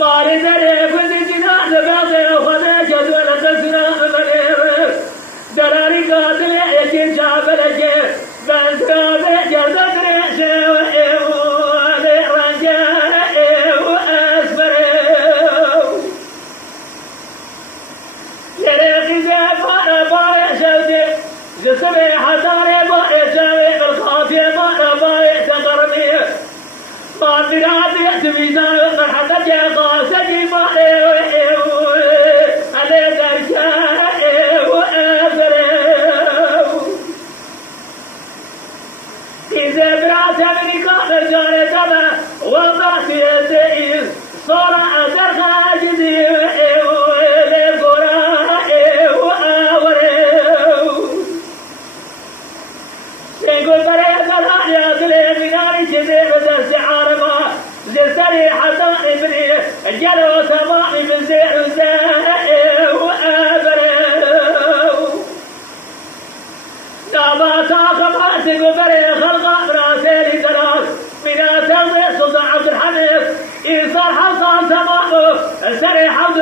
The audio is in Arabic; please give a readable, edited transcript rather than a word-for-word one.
طارد عليك وزيدنا نباطي وخذاك ولا تسرع بلير دراري قاتل يجي شعب لجي بسرع بجل بدري ولي رجاء وأسفر لريقي زيف وأبايع شوتي جسمي حضاري بايع شاوي بالخافية بايع تقرمي ما براتي تميزان من حتى جاء قاسدي بايع علي درجاء وأسفر إذا برات مني كان جاري تبا وضعت يدي صار أدر خاجدي يقول بريء بلا يا قلبي ناري جديد بدرس عارفة زي حتى ابني جلو سماعي من زي وزاء وأبرو دابا تاخذ راسك وبريء خلقه براسي لدراس من تلغي سلطان عبد الحميد يصار حصان سماعه سري حمد